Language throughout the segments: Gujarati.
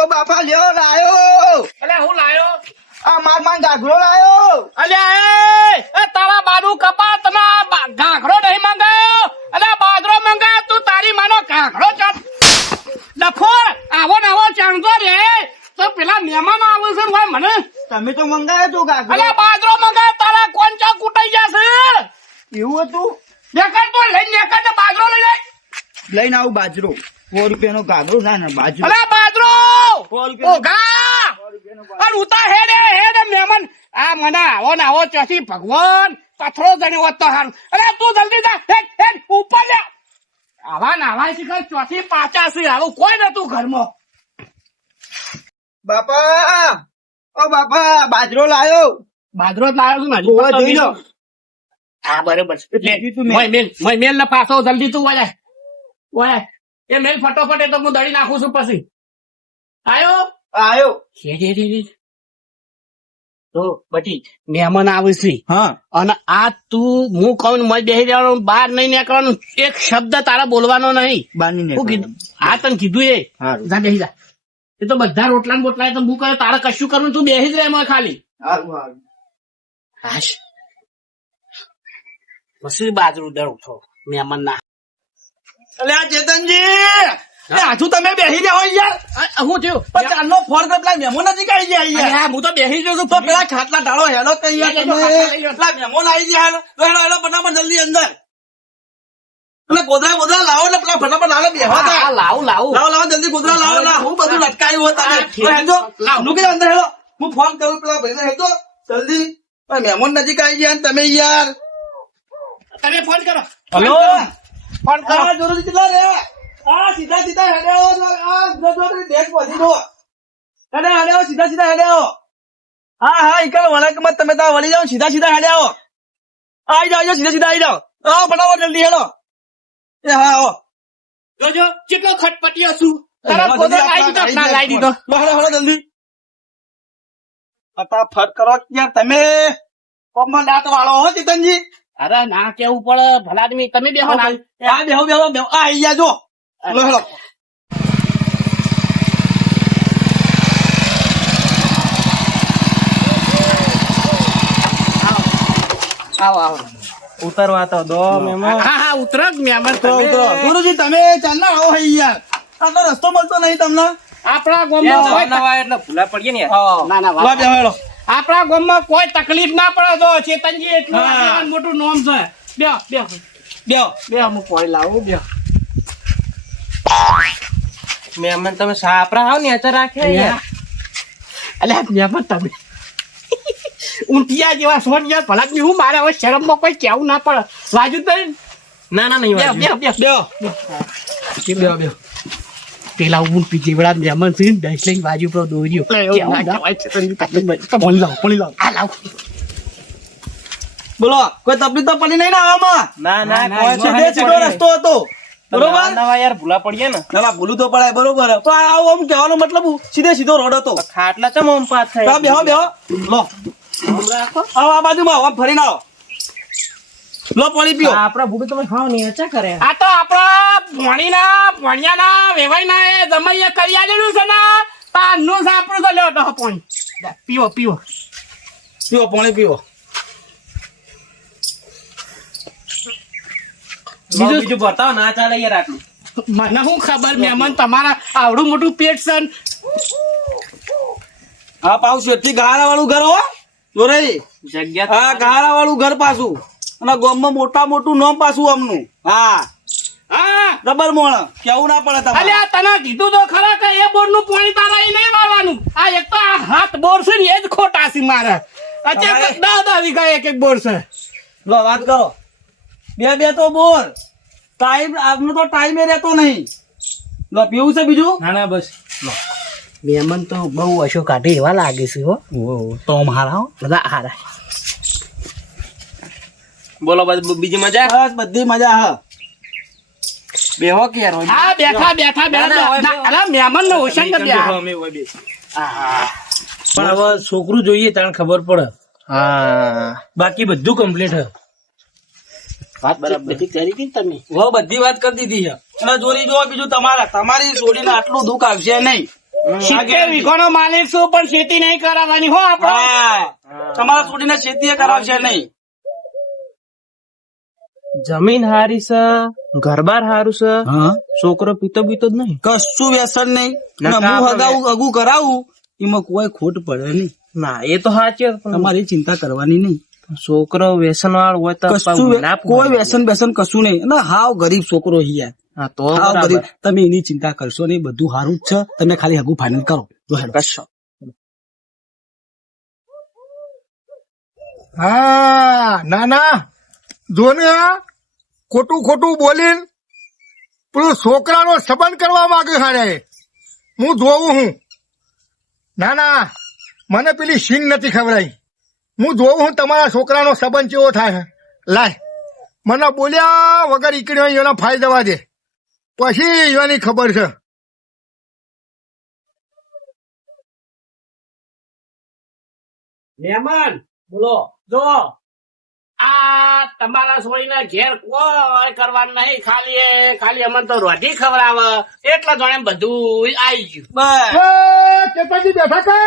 ઓ બાપા લ્યો લાયો. અલે હું લાયો? આ માર ગાઘરો લાયો. અલ્યા એ તારા બાજુ કપા તને ઘાઘરો નહીં મંગાયો અને બાજરો મંગાયો. તું તારી માનો ઘાઘરો ચાટ લખો આવો ને આવો ચાંદો રે તો પેલા મહેમાન આવે છે ને ભાઈ મને તમે તો મંગાયો તો ગાઘરો. અલ્યા બાજરો મંગાયો તારા કોણ ચા કૂટાઈ જશે. એવું હતું? દેખાડ તો લઈને દેખાડ ને બાજરો લઈ જાય. લઈને આવું બાજરો. 100 રૂપિયાનો ગાઘરો. ના બાજરો. અલ્યા બાજરો 100 રૂપિયા. ઓઘા અને ઉતા હેડે મહેમાન આ મને આવો ને આવો ચોથી ભગવાન પથરો જણ્યો હોત તો હારું. અરે તું જલ્દી જા હેડ ઉપર લે. આવા નાવા શીખર ચોથી પાચા છે આવું કોઈ નતું ઘરમાં. બાપા ઓ બાપા બાજરો લાયો. બાજરો જ લાવ્યો છું ને હજુ ઓવા તો જોઈ લો. હા બરોબર છે. બીજું તું મેલ ને પાછો જલ્દી તું વાય એ મેલ ફટોફટ એ તો હું દળી નાખું છું પછી આયો તો બટી મહેમાન આવે છે. હા અને આ તું હું કહું મજ બેસી જવાનું બહાર નહીં નીકળવાનું એક શબ્દ તારા બોલવાનો નહીં. બાની હું કીધું આ તને કીધું એ હારું. જા બેસી જા. એ તો બધા રોટલા ને બોટલા તો હું કહે તારે કશું કરવું તું બેસી જ રહે એમાં ખાલી. હાશ પછી બાજરું દળ ઉઠો મહેમાન ના. અલે આ ચેતનજી હજુ તમે બેસી જાઓ યાર. હું થયું પણ ચાલનો ફોન કર પેલા મહેમાન નથી કાઢી ગયા યાર. હા હું તો બેસી ગયો છું તો પેલા ખાટલા ઢાળો હેલો કઈ યાર તમે. પેલા મહેમાન આવી ગયા તો હેલો ફટાફટ જલ્દી અંદર. એટલે ગોદરા લાવો ને પેલા ફટાફટ લાવો બેહવા દે. લાવું લાવો જલ્દી ગોદરા લાવો ના હું બધું લટકાયું હોય તમે. હેડો નુકી અંદર હેલો. હું ફોન કરું પેલા ભાઈને હેડો જલ્દી. મહેમાન નજીક આવી ગયા ને તમે યાર. તમે ફોન કરો. હલો ફોન કરો. હા જોરો કેટલા રે. આ સીધા હેડ્યો. આ જો ડેટ પહોંચી દો. હેડ્યો સીધા હેડ્યો. હા ઈકલ વળકમાં તમે તા વળી જાઓ સીધા હેડ્યો. આવી જાઓ સીધા આવી જાઓ. આવો ફટાફટ જલ્દી હેડો. એ હા આવો. જોજો કેટલો ખટપટીયો છું. તારા ગોદરા લાવી દીધો ના લાવી દીધો. હેડો જલ્દી. ફટાફટ કરો યાર તમે. કોમમાં દાંત વાળો હો ચેતનજી. અરે ના કેવું પડે ભલા આદમી તમે બેહો ના. હા બેહો આ આઈ ગયા જો. હેડો આવો ઉતરવા તો દો મહેમાન. હા ઉતરો જ મહેમાન ઉતરો ગુરુજી તમે ચાલના આવો હઈ યાર. આ તો રસ્તો મળતો નહીં તમને. આપણા ગામમાં એટલે ભૂલા પડીએ ને ના ના વા બેહો હેડો. આપણા ગામમાં કોઈ તકલીફ ના પડે તો ચેતનજી એટલું આગળ મોટું નામ છે. બે હું કોઈ લાવું બે. મહેમાન તમે સાપરા આવો ને અચર રાખે યાર. અલ્યા મહેમાન તમે ઊંટિયા જેવા સોન યાર ભલા આદમી હું મારે હવે શરમમાં કોઈ કેવું ના પડે. વાજુ તો ના નહીં બેહો. પેલા ઊંટી જેવડા મહેમાન છે દસ લઈને બાજુ પર દોર્યો. પાણી લાવ આ લાવ. બોલો કોઈ તકલીફ તો પડી નહીં ને આવામાં. ના કોઈ સીધો રસ્તો હતો બરોબર. નવા યાર ભૂલા પડીએ ને ના ભૂલું તો પડાય બરોબર. તો આવું આમ કહેવાનો મતલબ સીધો રોડ હતો. ખાટલા ચમ આમ પાસ થાય. બેહો લો આવો આ બાજુમાં આવો ફરીને આવો. લો પાણી પીઓ. આપડા ભૂડું તમે ખાવ ને અચા કરે. આ તો આપણા ભણિયાના વેવાઈના એ જમાઈએ કરી આલેલું છે ને તારનું છે આપણું તો લ્યો તો પાણી પીવો પાણી પીવો. બીજું બતાવો ના ચાલે યાર આટલું. મને શું ખબર મહેમાન તમારા આવડું મોટું પેટ છે ને. આ પાછું શેઠથી ગહારા વાળું ઘર હો જોરાઈ. જગ્યા હા ગહારા વાળું ઘર પાછું અને ગામમાં મોટું નામ પાછું અમનું. હા રબર મોણ કેવું ના પડે તમારે. અલ્યા તને કીધું તો ખરા કે એ બોર નું પાણી તારા એ નહીં વાળવાનું. આ એક તો આ હાથ બોર છે ને એ જ ખોટા છે મારે. અત્યારે 10 વીઘા એક બોર છે. લો વાત કરો. બે તો બોર ટાઈમ આપનો તો ટાઈમે રહેતો નહીં. લો પીવું છે બીજું. ના બસ મહેમાન તો બહુ અશો કાઢે એવા લાગે છે હો. તો હારા બધા હારા. બોલો બીજી મજા. બસ બધી મજા હ. બેહો કે યાર. હા બેઠા અરે મહેમાન નો ઓશન કરી દે. પણ હવે છોકરું જોઈએ તાણ ખબર પડે. હા બાકી બધું કમ્પ્લીટ હે. વાત બધી કરી હતી તમે. બધી વાત કરી દીધી છે. અને જોરી જો બીજું તમારી જોડીને આટલું દુઃખ આવશે નહીં. 70 વીઘાનો માલિક છું પણ ખેતી નહીં કરાવવાની હો આપડે. હા. તમારા છોડીને ખેતી કરાવશે નહીં. જમીન હારી છે, ઘરબાર હારું છે, છોકરો પીતો બીતો જ નહીં. કશું વ્યસન નહીં. ના, અને હું આપણે- અગું કરાવું એમાં કોઈ ખોટ પડે નહીં. ના એ તો સાચી વાત, પણ તમારી ચિંતા કરવાની નહીં. છોકરો વ્યસન વાળો હોય તો કશું ના કોઈ પૂછે. વ્યસન બેસન કશું નહીં. અને હાવ ગરીબ છોકરો હિયા. હા તો હાવ બરાબર. ગરીબ. તમે એની ચિંતા કરશો નહીં, બધું સારું જ છે. તમે ખાલી હગું ફાઇનલ કરો. જો હેડો. કશો. હા ના ના જો ને આ ખોટું ખોટું બોલીને પેલું છોકરાનો સંબંધ કરવા માંગે હારે હું જોઉં હું. ના ના મને પેલી સીન નથી ખવડાઈ. હું જોઉં હું તમારા છોકરાનો સંબંધ કેવો થાય. લાય મને બોલ્યા વગર ઈકડ્યો એનો ફાઈ જવા દે, પછી એની ખબર છે. મહેમાન બોલો. જો આ તમારા છોડીના ઘેર કોઈ કરવાનું નહીં, ખાલી અમને તો રોટી ખવડાવે એટલે જાણે બધું આવી ગયું. બસ. એ ચેતાજી બેઠા કે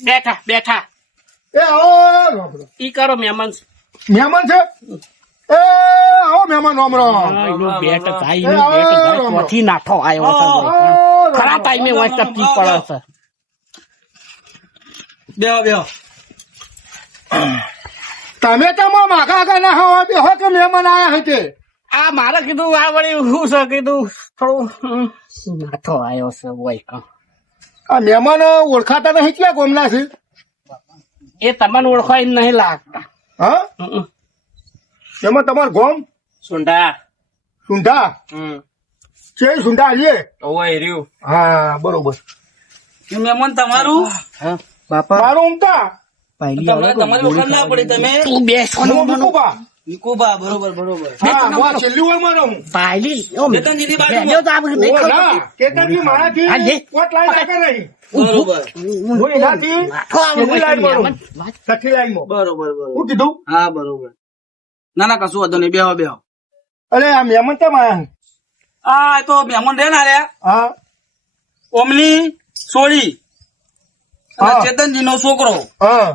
બેઠા બેઠા એ આવો રામ. ઈ કરો મહેમાન. મહેમાન છે એ આવો મહેમાન રામ રામ. બેટ થાય ચોથી નાઠો આવ્યો છે. ખરા ટાઈમે હોય તો પી પડે છે. બેહો બેહો. તમે તો માગા આગા ના હવા બે હો કે મહેમાન આયા હતે. આ મારે કીધું આ વળી શું છે કીધું થોડું નાઠો આવ્યો છે હોય કા. આ મહેમાન ઓળખાતા નહીં ક્યાં ગોમના છે. એ તમને ઓળખાય નહીં લાગતા. હા એમાં તમાર ગોમ સુંઢા. સુંઢા છે. સુંઢા આવીએ. ઓય રહ્યું. હા બરોબર. મહેમાન તમારું બાપા મારું ઉમતા તમારી વખત ના પડી. તમે તું બેસ હું મુકુબા. નિકોબા. બરોબર બરોબર. હા હું છેલ્લી વાર માં રહું. પાયલી વેતનજીની બાજુમાં. ઓ ના કેતનજી હા, મારાથી લે. કોટ લાઈન આગળ રહી. બરોબર હું એનાથી છેલ્લી લાઈનમાં રહું. છઠ્ઠી લાઈનમાં. બરોબર બરોબર. હું કીધું હા બરોબર. ના ના કશું વાંધો નહીં. બેહો બેહો. અરે આ મહેમાન કેમ આયા. આ તો મહેમાન રે ના રે હા ઓમની સોળી હા. ચેતનજી નો છોકરો. હા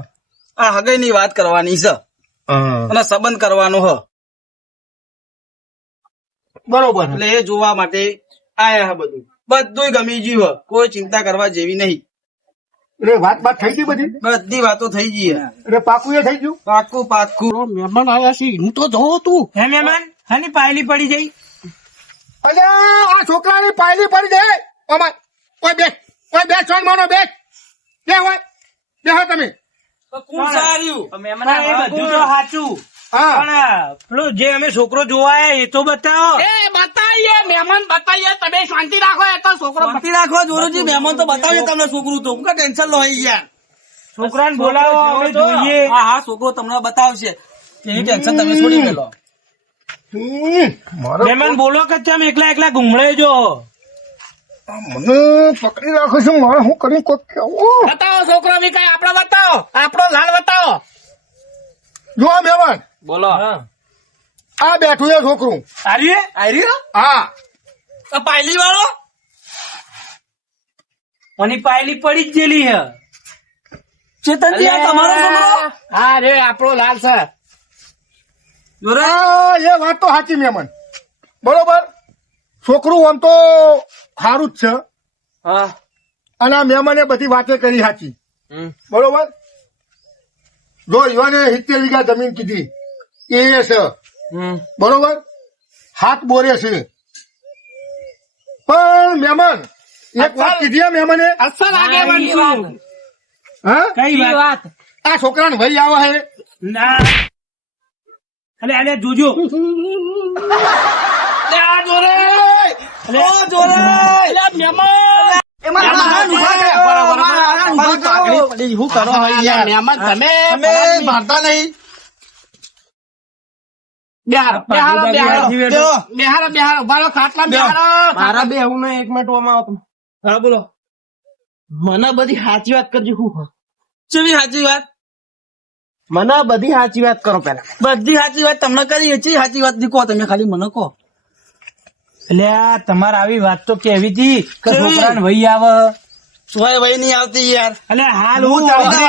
આ હગઈ ની વાત કરવાની છે અને સંબંધ કરવાનો હ. બરોબર. એટલે એ જોવા માટે આયા હ. બધું ગમી ગયું હ. કોઈ ચિંતા કરવા જેવી નહીં. એટલે વાત થઈ ગઈ બધી. બધી વાતો થઈ ગઈ હે. એટલે પાકું એ થઈ ગયું. પાકું પાકું. મહેમાન આવ્યા છે હું તો જોઉં તું. હે મહેમાન હાની પાયલી પડી જઈ. અરે આ છોકરાની પાયલી પડી જાય. ઓમાં ઓય બે છોડ માનો બે હોય બેહો તમે. કોણ સાર્યું? એ બધું તો સાચું, હા પણ પેલું જે અમે છોકરો જોવા આયા એ તો બતાવો. એ બતાવીએ મહેમાન બતાવીએ. તમે શાંતિ રાખો. એ તો છોકરો શાંતિ રાખો જોરુજી. મહેમાન તો બતાવીએ તમને છોકરું તો. હું ટેન્શન લો યાર. છોકરાને બોલાવો અમે જોઈએ. હા હા છોકરો તમને બતાવશે. એની ટેન્શન તમે છોડી મેલો. મારો મહેમાન બોલો કે તમે એકલા એકલા ઘૂમડે જો. મને પકડી રાખો છો. મારે હું કરી કોઈ કેવું. બતાવો છોકરો બી કઈ આપડો બતાવો. આપણો લાલ બતાવો. જો આ મહેમાન બોલો. આ બેઠું એ છોકરું. આર્યો હા આ પાયલી વાળો. મને પાયલી પડી જ ગયેલી હે. ચેતનજી આ તમારો છોકરો. હા રે આપણો લાલ છે. જોરે. આ એ વાત તો સાચી મહેમાન. બરોબર. છોકરું આમ તો સારું જ છે. હા. અને આ મહેમાને બધી વાતે કરી સાચી. હમ. બરોબર. જો યુવાને 70 વીઘા જમીન કીધી એ છે. બરોબર. હાથ બોરે છે. પણ મહેમાન એક વાત કીધી આ મહેમાને. અસલ આગેવાની વાત. હા કઈ વાત? આ છોકરાને ભાઈ આવો હે. ના અલે જોજો. આ જોરે. ઓ જોરે. અલ્યા મહેમાન. એમાં મહેમાન ઉભા ઉભા કરો. કરો, બરોબર. તમારી પાઘડી પડી. શું કરો અલ્યા યાર? મહેમાન તમે તમે મારતા નહીં. બેહારો બેહારો બેહારો બેહો. બેહારો બેહારો ઉભા રહો. ખાટલા બેહારો. મારા બે હું એક મિનિટ ઓમાં આવો તમે. હા બોલો. મને બધી સાચી વાત કરજો. હું ચેવી સાચી વાત? મને બધી સાચી વાત કરો પેલા. બધી સાચી વાત તમને કરી. ચી સાચી વાત ની કહો તમે ખાલી મને કહો. એટલે આ તમારે આવી વાત તો કેવી હતી કે કેવી? છોકરાને વહી આવે તોય વહી નહીં આવતી યાર એટલે હાલ હું હું ચાલી